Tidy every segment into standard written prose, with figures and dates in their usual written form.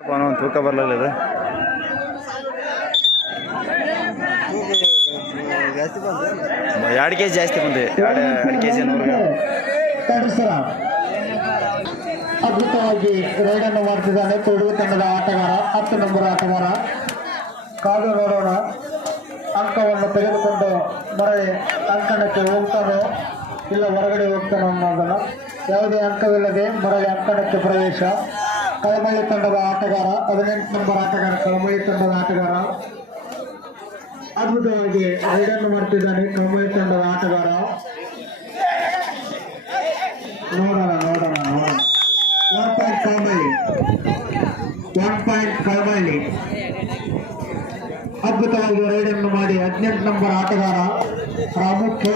ತೂಕ ಬರಲಿಲ್ಲ ಇದು. ಎರಡು ಕೆಜಿ ಜಾಸ್ತಿ ಬಂದಿದೆ. ಎರಡು ಕೆಜಿ ಅದ್ಭುತವಾಗಿ ರೈಡನ್ನು ಮಾಡ್ತಿದ್ದಾನೆ ತೊಡುಗು ತಂಡದ ಆಟಗಾರ, 10 ನಂಬರ್ ಆಟಗಾರ. ಕಾದು ನೋಡೋಣ, ಅಂಕವನ್ನು ತೆಗೆದುಕೊಂಡು ಮರಳಿ ಅಂಕಣಕ್ಕೆ ಹೋಗ್ತಾನೋ ಇಲ್ಲ ಹೊರಗಡೆ ಹೋಗ್ತಾನೋ ಅನ್ನೋದನ್ನು. ಯಾವುದೇ ಅಂಕವಿಲ್ಲದೆ ಮರಳಿ ಅಂಕಣಕ್ಕೆ ಪ್ರವೇಶ. ಕಳಮಳ್ಳಿ ತಂಡದ ಆಟಗಾರ, 18 ನಂಬರ್ ಆಟಗಾರ, ಕಳಮಳ್ಳಿ ತಂಡದ ಆಟಗಾರ ಅದ್ಭುತವಾಗಿ ರೈಡನ್ನು ಮಾಡ್ತಿದ್ದಾನೆ ಕಳಮಳ್ಳಿ ತಂಡದ ಆಟಗಾರ. ನೋಡೋಣ 1 ಪಾಯಿಂಟ್ ಕಳಮಳ್ಳಿ, 1 ಪಾಯಿಂಟ್ ಕಳಮಳ್ಳಿ. ಅದ್ಭುತವಾಗಿ ರೈಡನ್ನು ಮಾಡಿ 18 ನಂಬರ್ ಆಟಗಾರ ರಾಮು ಕೆ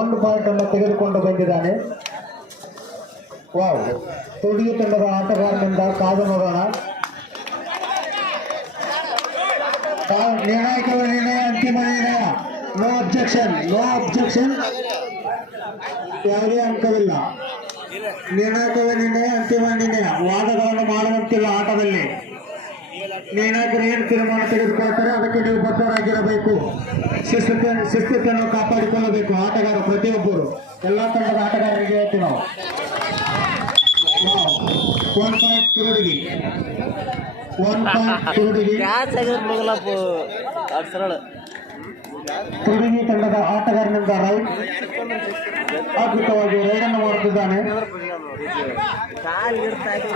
1 ಪಾಯಿಂಟ್ ಅನ್ನು ತೆಗೆದುಕೊಂಡು ಬಂದಿದ್ದಾನೆ. ವಾವ್, ತೊಡಿಗೆ ತಂಡದ ಆಟಗಾರನಿಂದ ಕಾದು ನೋಡೋಣ. ನಿರ್ಣಯ, ಅಂತಿಮ ನಿರ್ಣಯ. No objection. ಯಾವುದೇ ಅಂಕವಿಲ್ಲ. ನಿರ್ಣಾಯಕವೇ ನಿರ್ಣಯ, ಅಂತಿಮ ನಿರ್ಣಯ. ವಾದಗಳನ್ನು ಮಾಡುವಂತಿಲ್ಲ ಆಟದಲ್ಲಿ. ನಿರ್ಣಾಯಕರು ಏನು ತೀರ್ಮಾನ ತೆಗೆದುಕೊಳ್ತಾರೆ ಅದಕ್ಕೆ ನೀವು ಬದ್ಧರಾಗಿರಬೇಕು. ಶಿಸ್ತನ್ನು ಕಾಪಾಡಿಕೊಳ್ಳಬೇಕು ಆಟಗಾರ ಪ್ರತಿಯೊಬ್ಬರು. ಎಲ್ಲ ತಂಡದ ಆಟಗಾರರಿಗೆ ಹೇಳ್ತೀವಿ ನಾವು. 1 ಪಾಯಿಂಟ್ ತುರುಡಿಗಿ, 1 ಪಾಯಿಂಟ್ ತುರುಡಿಗಿ. ತುರುಡಿಗಿ ತಂಡದ ಆಟಗಾರನಿಂದ ರೈಟ್ ಅದ್ಭುತವಾಗಿ ರೈಡನ್ನು ಮಾಡುತ್ತಿದ್ದಾನೆ.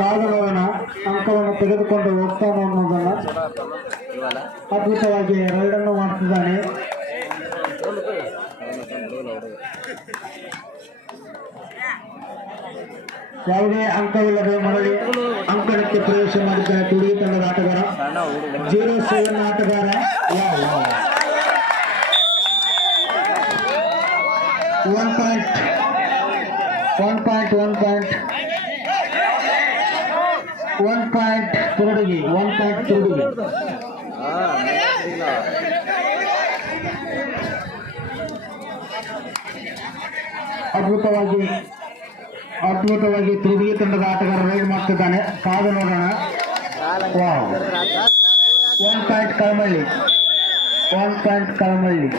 ಕಾದು ನೋಡೋಣ, ಅಂಕವನ್ನು ತೆಗೆದುಕೊಂಡು ಹೋಗ್ತಾನೆ ಅನ್ನೋದನ್ನ. ಅದ್ಭುತವಾಗಿ ರೈಡನ್ನು ಮಾಡುತ್ತಿದ್ದಾನೆ. ಯಾವುದೇ ಅಂಕವಿಲ್ಲದೆ ಮರಳಿ ಅಂಕಣಕ್ಕೆ ಪ್ರವೇಶ ಮಾಡಿದ್ದಾರೆ ತುರುಗಿ ತಂಡದ ಆಟಗಾರ 07 ಆಟಗಾರ. 1 ಪಾಯಿಂಟ್ ತುರುಗಿ, 1 ಪಾಯಿಂಟ್ ತುರುಗಿ. ಅದ್ಭುತವಾಗಿ ತುರುಗಿ ತಂಡದ ಆಟಗಾರ ರೈಡ್ ಮಾಡ್ತಿದ್ದಾನೆ. ಕಾದು ನೋಡೋಣ. 1 ಪಾಯಿಂಟ್ ಕಳಮಳ್ಳಿ, 1 ಪಾಯಿಂಟ್ ಕಳಮಳ್ಳಿ.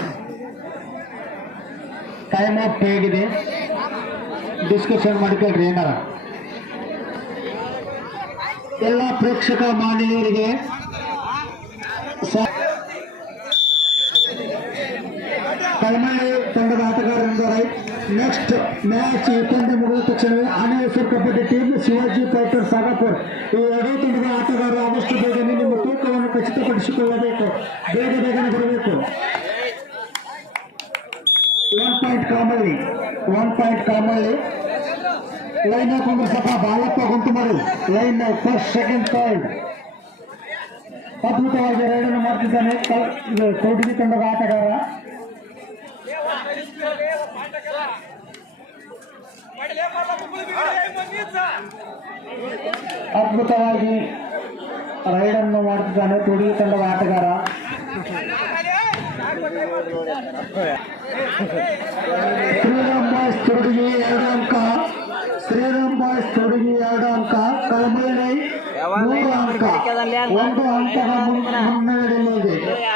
ಟೈಮ್ ಔಟ್ ಹೇಗಿದೆ ಡಿಸ್ಕಷನ್ ಮಾಡಿಕೊಳ್ರಿ ಏನಾರ. ಎಲ್ಲ ಪ್ರೇಕ್ಷಕ ಮಾನವೀಯರಿಗೆ ಕಳಮಳ್ಳಿ ತಂಡದ ಆಟಗಾರರಿಂದ ರೈಟ್. ನೆಕ್ಸ್ಟ್ ಮ್ಯಾಚ್ ಈ ಪಂದ್ಯ ಮುಗಿದ ತಕ್ಷಣವೇ ಆನೇಶ್ವರ್ ಕಬಡ್ಡಿ ಟೀಮ್, ಶಿವಾಜಿ ಫೈಟರ್ ಸಾಗಪುರ್ ಈ ಎರಡೂ ತಂಡದ ಆಟಗಾರರು ಆದಷ್ಟು ಬೇಗನೆ ನಿಮ್ಮ ತೂಕವನ್ನು ಖಚಿತಪಡಿಸಿಕೊಳ್ಳಬೇಕು. ಬೇಗನೆ ಬರಬೇಕು. 1 ಪಾಯಿಂಟ್ ಕಳಮಳ್ಳಿ, 1 ಪಾಯಿಂಟ್ ಕಳಮಳ್ಳಿ. ಲೈನ್ ಹಾಕೊಂಡ್ರೆ ಸ್ವಲ್ಪ ಬಾಲಪ್ಪ ಗುಂಟು ಮಾಡಿ ಲೈನ್ ಫಸ್ಟ್ ಸೆಕೆಂಡ್ ಥರ್ಡ್. ಅದ್ಭುತವಾಗಿ ರೈಡನ್ನು ಮಾಡ್ತಿದ್ದಾನೆ ತೊಡಿಗೆ ತಂಡದ ಆಟಗಾರ. ಅದ್ಭುತವಾಗಿ ರೈಡನ್ನು ಮಾಡ್ತಿದ್ದಾನೆ ತೊಡಿಗೆ ತಂಡದ ಆಟಗಾರ. ಶ್ರೀರಾಮ್ ಬಾಯ್ಸ್ ತೊಡಿಗೆ 2 ಅಂಕ, ಶ್ರೀರಾಮ್ ಬಾಯ್ಸ್ ತೊಡಿಗೆ 2 ಅಂಕ, ಕಳಮಳ್ಳಿ 3 ಅಂಕ. 1 ಅಂಕದ ಮುನ್ನಡೆಯಲ್ಲಿದೆ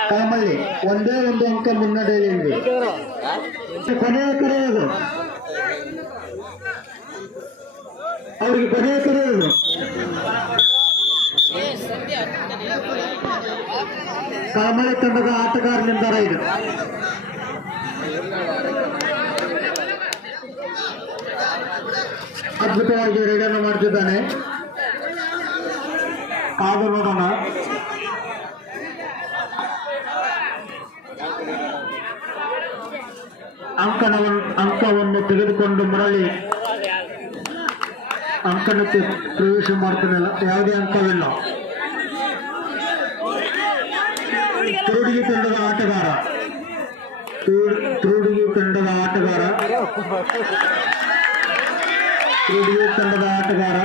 ಕಳಮಳ್ಳಿ, ಒಂದೇ 1 ಅಂಕ ಮುನ್ನಡೆಯಲ್ಲಿದೆ. ಕೊನೆಯ ಕರೆಯೋದು ಅವರಿಗೆ, ಕೊನೆಯ ಕರೆಯೋದು. ಕಳಮಳ್ಳಿ ತಂಡದ ಆಟಗಾರನಿಂದ ರೈಡ್. ಅದ್ಭುತವಾಗಿ ರೈಡನ್ನು ಮಾಡ್ತಿದ್ದಾನೆ. ಕಾದು ನೋಡೋಣ. ಅಂಕವನ್ನು ತೆಗೆದುಕೊಂಡು ಮರಳಿ ಅಂಕಣಕ್ಕೆ ಪ್ರವೇಶ ಮಾಡ್ತಾನಲ್ಲ. ಯಾವುದೇ ಅಂಕವಿಲ್ಲ. ತುರುಡಿಗೆ ತಂಡದ ಆಟಗಾರ, ತುರುಡಿಗೆ ತಂಡದ ಆಟಗಾರ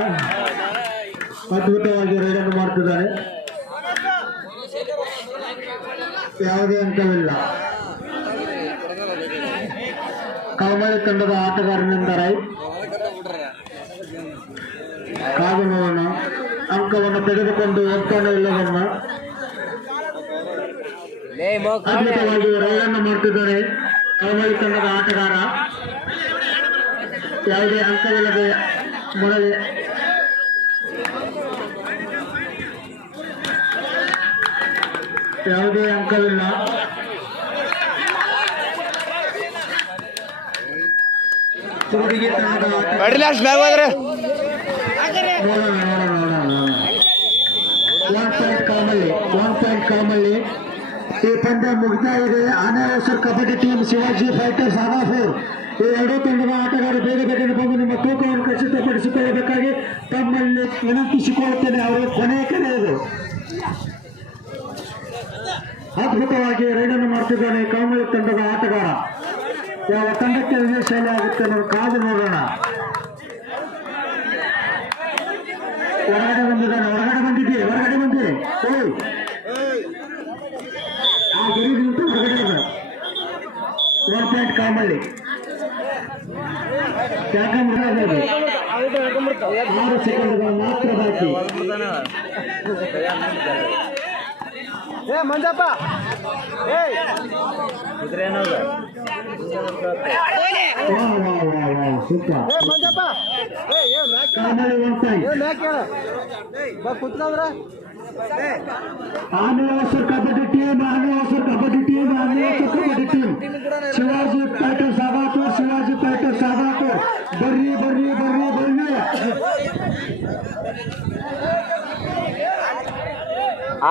ಅದ್ಭುತವಾಗಿ ರೈಡನ್ನು ಮಾಡ್ತಿದ್ದಾರೆ. ಯಾವುದೇ ಅಂಕವಿಲ್ಲ. ಕಳಮಳ್ಳಿ ತಂಡದ ಆಟಗಾರನಿಂದ ರೈಟ್. ಕಾದು ನೋಡೋಣ, ಅಂಕವನ್ನು ತೆಗೆದುಕೊಂಡು ಹೋಗ್ತಾನೆ ಇಲ್ಲವನ್ನ ಅದ್ಭುತವಾಗಿ ರೈಡನ್ನು ಮಾಡ್ತಿದ್ದಾರೆ ಕಳವಳಿ ತಂಡದ ಆಟಗಾರ. ಯಾವುದೇ ಅಂಕವಿಲ್ಲದೆ ಮೊದಲೇ ಯಾವುದೇ ಅಂಕವಿಲ್ಲ. ಹುಡುಗಿ ತಂಡದ ನೋಡೋಣ. 1 ಪಾಯಿಂಟ್ ಕಾಮಲ್ಲಿ ಈ ಪಂದ್ಯ ಮುಗಿತಾ ಇದೆ. ಆನೆ ಹೊಸೂರು ಕಬಡ್ಡಿ ಟೀಮ್, ಶಿವಾಜಿ ಫೈಟರ್ಸ್ ಆದಾಪುರ್. ಈ ಎರಡೂ ತಂಡದ ಆಟಗಾರರು ಬೇಗ ಬೇಗನೆ ಬಂದು ನಿಮ್ಮ ತೂಕವನ್ನು ಖಚಿತಪಡಿಸಿಕೊಳ್ಳಬೇಕಾಗಿ ತಮ್ಮಲ್ಲಿ ವಿನಂತಿಸಿಕೊಳ್ಳುತ್ತೇನೆ. ಅವರು ಕೊನೆಯ ಕರೆ ಇದು. ಅದ್ಭುತವಾಗಿ ರೈಡನ್ನು ಮಾಡ್ತಿದ್ದಾನೆ ಕಾಮಳಿ ತಂಡದ ಆಟಗಾರ. ಯಾವ ತಂಡಕ್ಕೆ ವಿಜಯಶಾಲಿ ಆಗುತ್ತೆ ನಾವು ಕಾದು ನೋಡೋಣ. ಹೊರಗಡೆ ಬಂದಿದ್ದಾನೆ, ಹೊರಗಡೆ ಬಂದಿದ್ದೀರಿ, ಹೊರಗಡೆ ಬಂದಿರಿ. ಆ ಗಿರಿ ನಿಂತು ಹೊರಗಡೆ ಇದೆ. 1 ಪಾಯಿಂಟ್ ಕಾಮಳ್ಳಿ. ಯಾಕಂದ್ರೆ 6 ಸೆಕೆಂಡ್ಗಳು ಮಾತ್ರ ಬಾಕಿ. Manjappa super. Kamalli 1 point. Ane Hosur kabaddi team, Ane Hosur kabaddi team, Ane Hosur kabaddi team. Shivaji fighters Adapur, Shivaji fighters Adapur. ಬರ್ರಿ ಬರ್ರಿ ಬರ್ರಿ ಬರ್ರಿ.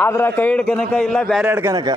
ಆದ್ರ ಕೈ ಹಿಡ್ಕನಕ ಇಲ್ಲ, ಬ್ಯಾರೆ ಹಿಡ್ಕನಕ.